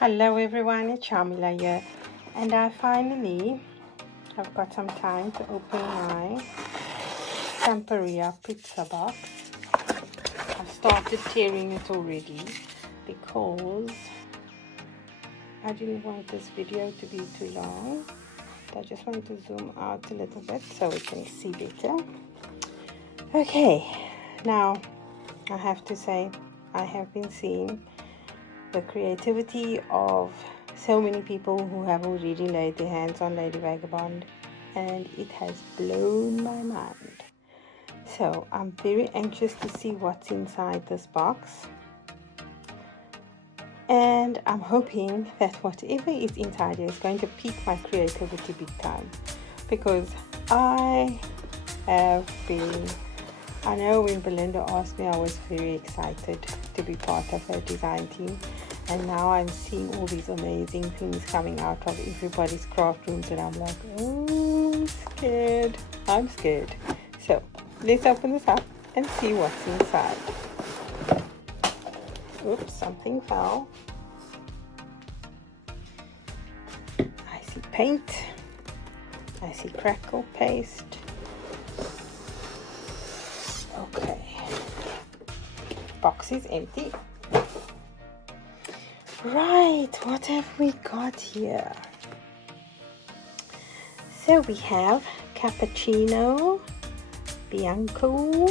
Hello everyone, it's Shamila here, and I finally have got some time to open my Stamperia pizza box. I've started tearing it already because I didn't want this video to be too long. I just want to zoom out a little bit so we can see better. Okay, now I have to say I have been seeing the creativity of so many people who have already laid their hands on Lady Vagabond, and it has blown my mind. So I'm very anxious to see what's inside this box, and I'm hoping that whatever is inside here is going to pique my creativity big time, because I know when Belinda asked me, I was very excited to be part of her design team, and now I'm seeing all these amazing things coming out of everybody's craft rooms, and I'm like, oh, scared. I'm scared. So let's open this up and see what's inside. Oops, something fell. I see paint. I see crackle paste. Okay, box is empty. Right, what have we got here? So we have cappuccino, bianco,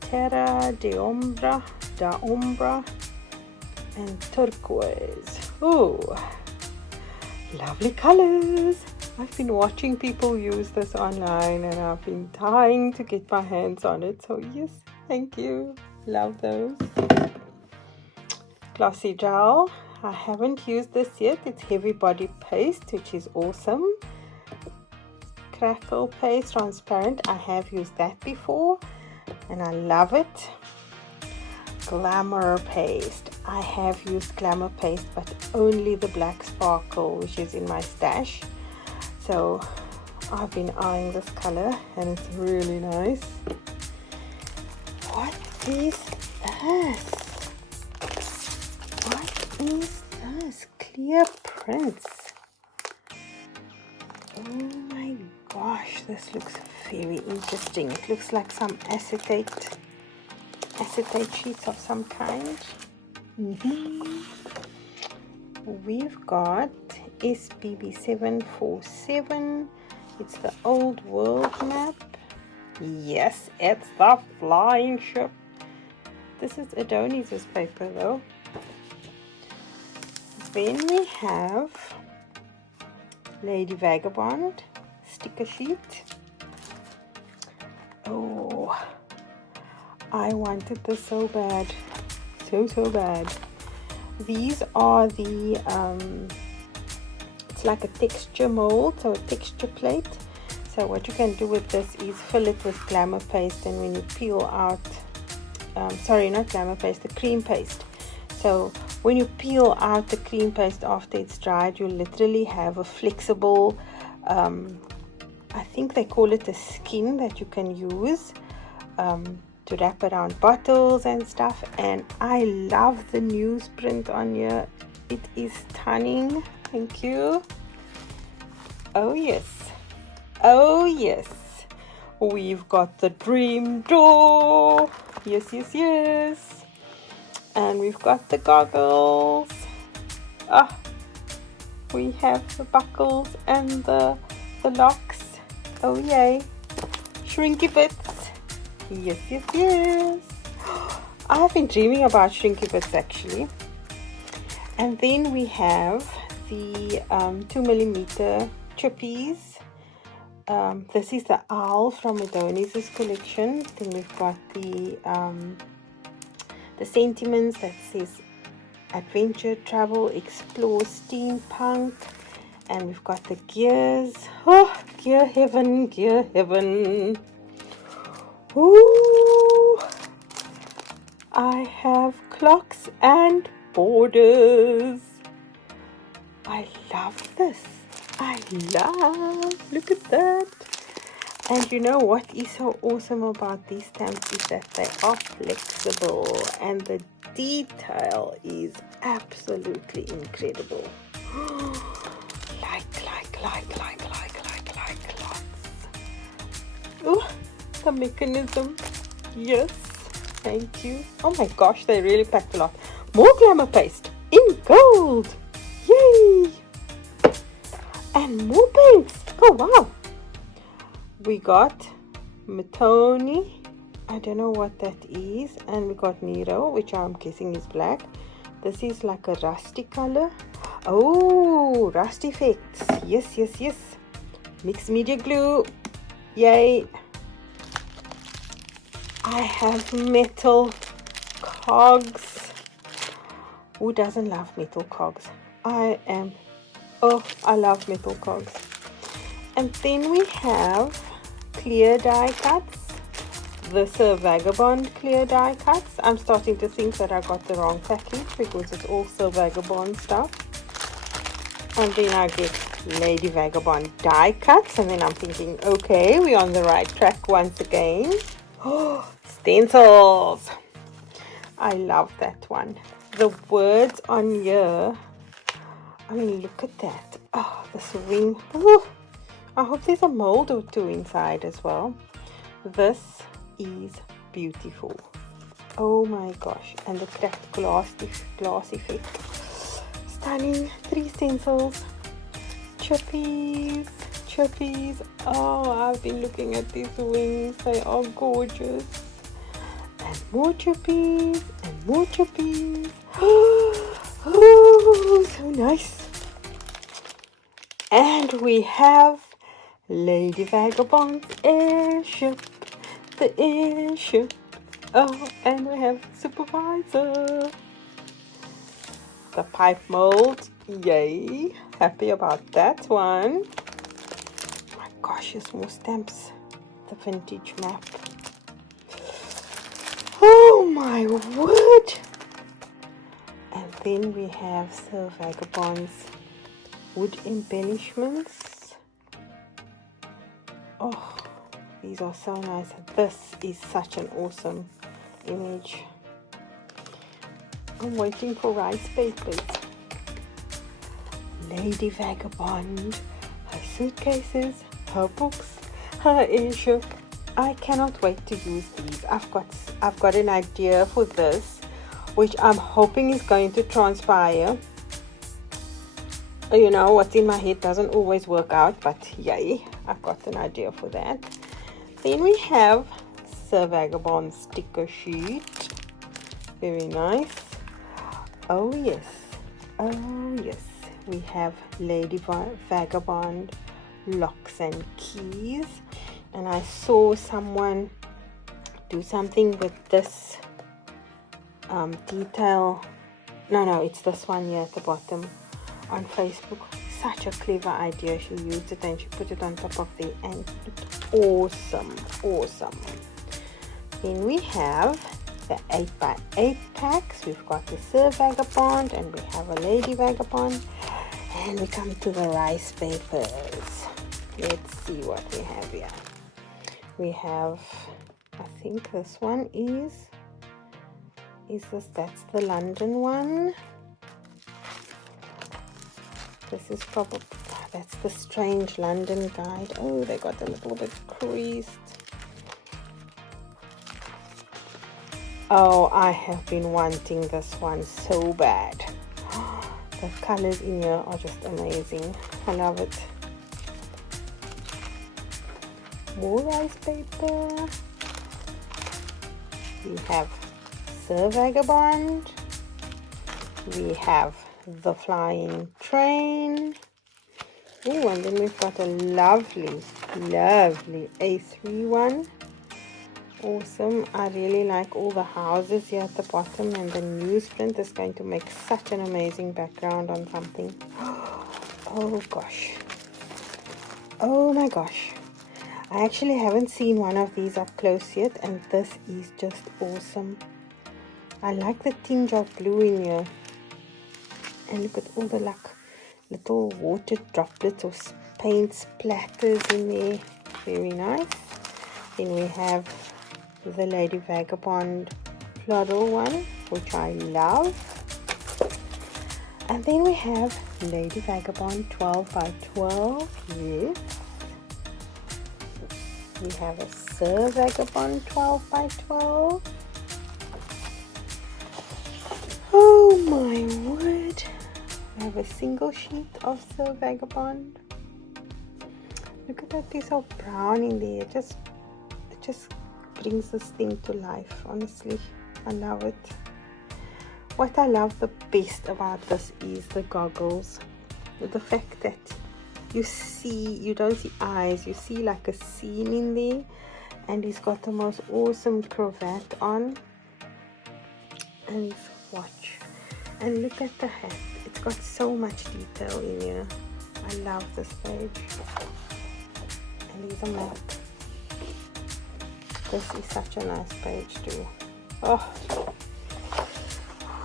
terra de ombra, and turquoise. Oh, lovely colors. I've been watching people use this online, and I've been dying to get my hands on it. So yes, thank you. Love those. Glossy gel. I haven't used this yet. It's heavy body paste, which is awesome. Crackle paste, transparent. I have used that before, and I love it. Glamour paste. I have used glamour paste, but only the black sparkle, which is in my stash. So I've been eyeing this color, and it's really nice. What is this? What is this? Clear prints. Oh my gosh, this looks very interesting. It looks like some acetate sheets of some kind. We've got SBB 747. It's the old world map. Yes, it's the flying ship. This is Adonis's paper though. Then we have Lady Vagabond sticker sheet. Oh, I wanted this so bad. So bad. These are the it's like a texture mold, so a texture plate. So what you can do with this is fill it with glamour paste, and when you peel out sorry, not glamour paste, the cream paste. So when you peel out the cream paste after it's dried, you literally have a flexible I think they call it a skin that you can use to wrap around bottles and stuff. And I love the newsprint on here. It is stunning. Thank you. Oh yes, oh yes, we've got the dream door. Yes, and we've got the goggles. We have the buckles and the locks. Oh yay, shrinky bits. Yes. I've been dreaming about shrinky bits actually. And then we have the 2mm chippies. This is the owl from Adonis's collection. Then we've got the sentiments that says adventure, travel, explore, steampunk. And we've got the gears. Oh, gear heaven. Ooh, I have clocks and borders. I love this. Look at that. And you know what is so awesome about these stamps is that they are flexible and the detail is absolutely incredible. Like lots. Oh, the mechanism. Yes, thank you. Oh my gosh, they really packed a lot. More glamour paste in gold. Yay! And more paints. Oh wow. We got Matoni, I don't know what that is, and we got Nero, which I'm guessing is black. This is like a rusty color. Oh, rust effects. Yes. Mixed media glue. Yay. I have metal cogs. Who doesn't love metal cogs? I love metal cogs. And then we have clear die cuts. This is Vagabond clear die cuts. I'm starting to think that I got the wrong package because it's also Vagabond stuff. And then I get Lady Vagabond die cuts, and then I'm thinking, okay, we're on the right track once again. Oh, stencils. I love that one. The words on here, I mean, look at that. Oh, this wing. Ooh. I hope there's a mold or two inside as well. This is beautiful. Oh my gosh. And the cracked glass effect. Stunning. 3 stencils. Chippies. Oh, I've been looking at these wings. They are gorgeous. And more chippies. And more chippies. Oh, so nice. And we have Lady Vagabond's airship, the airship. Oh, and we have supervisor. The pipe mold, yay! Happy about that one. My gosh, there's more stamps. The vintage map. Oh my word! And then we have Sir Vagabond's wood embellishments. Oh, these are so nice. This is such an awesome image. I'm waiting for rice papers. Lady Vagabond, her suitcases, her books, her airship. I cannot wait to use these. I've got an idea for this, which I'm hoping is going to transpire. You know, what's in my head doesn't always work out, but yay, I've got an idea for that. Then we have Sir Vagabond sticker sheet. Very nice. Oh yes. We have Lady Vagabond locks and keys. And I saw someone do something with this detail. No, it's this one here at the bottom. On Facebook, such a clever idea. She used it and she put it on top of there, and it's awesome. Then we have the 8x8 packs. We've got the Sir Vagabond and we have a Lady Vagabond, and we come to the rice papers. Let's see what we have here. We have, I think this one that's the London one. This is probably, that's the Strange London Guide. Oh, they got a little bit creased. Oh, I have been wanting this one so bad. The colors in here are just amazing. I love it. More rice paper. We have Sir Vagabond. We have the Flying Train. Oh, and then we've got a lovely A3 one. Awesome. I really like all the houses here at the bottom, and the newsprint is going to make such an amazing background on something. Oh gosh. Oh my gosh. I actually haven't seen one of these up close yet, and this is just awesome. I like the tinge of blue in here. And look at all the little water droplets or paint splatters in there. very nice. Then we have the Lady Vagabond floral one, which I love. And then we have Lady Vagabond 12 by 12. Yes. We have a Sir Vagabond 12 by 12. Oh my word. We have a single sheet of Sir Vagabond. Look at that piece of brown in there. It just brings this thing to life. Honestly, I love it. What I love the best about this is the goggles. The fact that you don't see eyes, you see like a scene in there. And he's got the most awesome cravat on. And his watch. And look at the hat. It's got so much detail in here. I love this page. And there's a map. This is such a nice page too. Oh.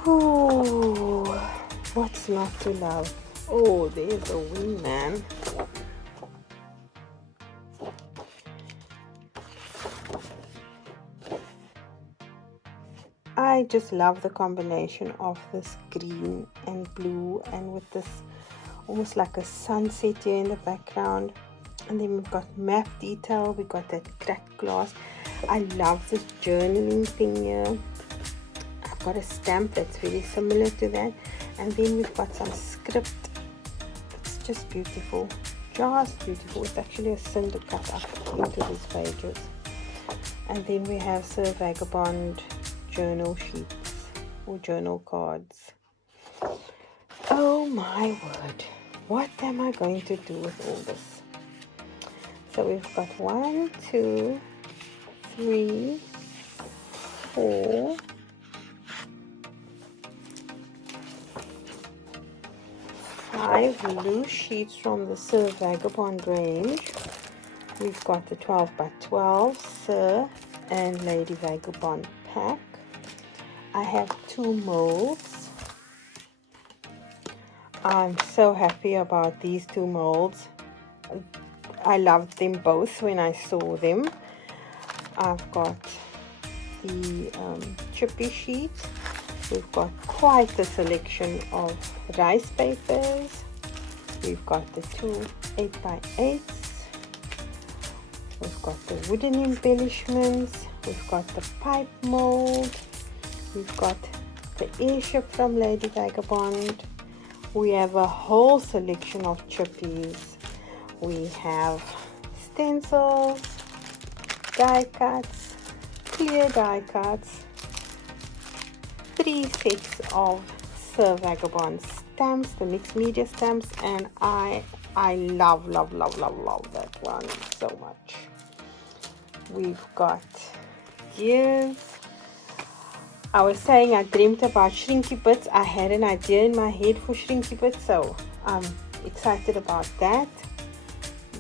Ooh. What's not to love? Oh, there's a wingman. I just love the combination of this green and blue, and with this almost like a sunset here in the background. And then we've got map detail, we got that cracked glass. I love this journaling thing here. I've got a stamp that's very similar to that. And then we've got some script. It's just beautiful, just beautiful. It's actually a cinder cut up into these pages. And then we have Sir Vagabond journal sheets or journal cards. Oh my word, what am I going to do with all this? So we've got 1, 2, 3, 4, 5 loose sheets from the Sir Vagabond range. We've got the 12 by 12 Sir and Lady Vagabond pack. I have 2 molds. I'm so happy about these 2 molds. I loved them both when I saw them. I've got the chippy sheet. We've got quite a selection of rice papers. We've got the 2 8x8s. We've got the wooden embellishments. We've got the pipe mold. We've got the airship from Lady Vagabond. We have a whole selection of chippies. We have stencils, die cuts, clear die cuts, 3 sets of Sir Vagabond stamps, the mixed media stamps, and I love that one so much. We've got gears. I was saying I dreamt about shrinky bits. I had an idea in my head for shrinky bits, so I'm excited about that.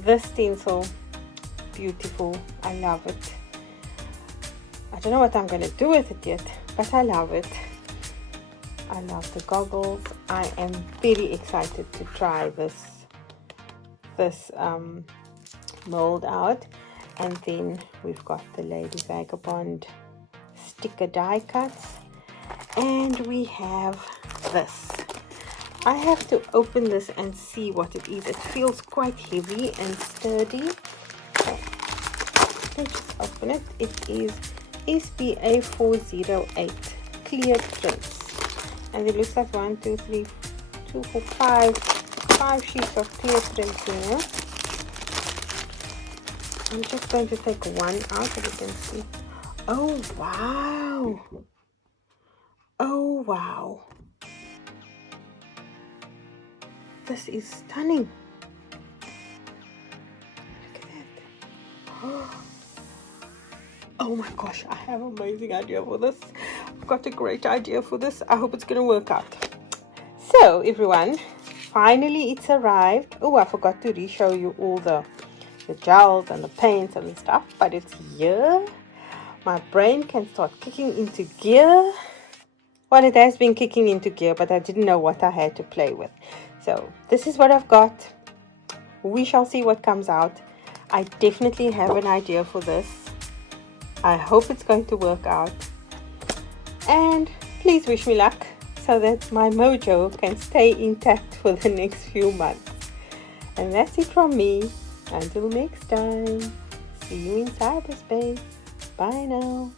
This stencil, beautiful. I love it. I don't know what I'm going to do with it yet, but I love it. I love the goggles. I am very excited to try this mold out. And then we've got the Lady Vagabond sticker die cuts, and we have this. I have to open this and see what it is. It feels quite heavy and sturdy. So let's just open it. It is SBA 408 clear prints, and it looks like 1, 2, 3, 2, 4, 5 sheets of clear prints here. I'm just going to take one out so you can see. Oh wow! Oh wow! This is stunning. Look at that. Oh my gosh, I have an amazing idea for this. I've got a great idea for this. I hope it's going to work out. So everyone, finally it's arrived. Oh, I forgot to re-show you all the gels and the paints and the stuff, but it's here. My brain can start kicking into gear. Well, it has been kicking into gear, but I didn't know what I had to play with. So this is what I've got. We shall see what comes out. I definitely have an idea for this. I hope it's going to work out. And please wish me luck so that my mojo can stay intact for the next few months. And that's it from me. Until next time, see you in cyberspace. Bye now.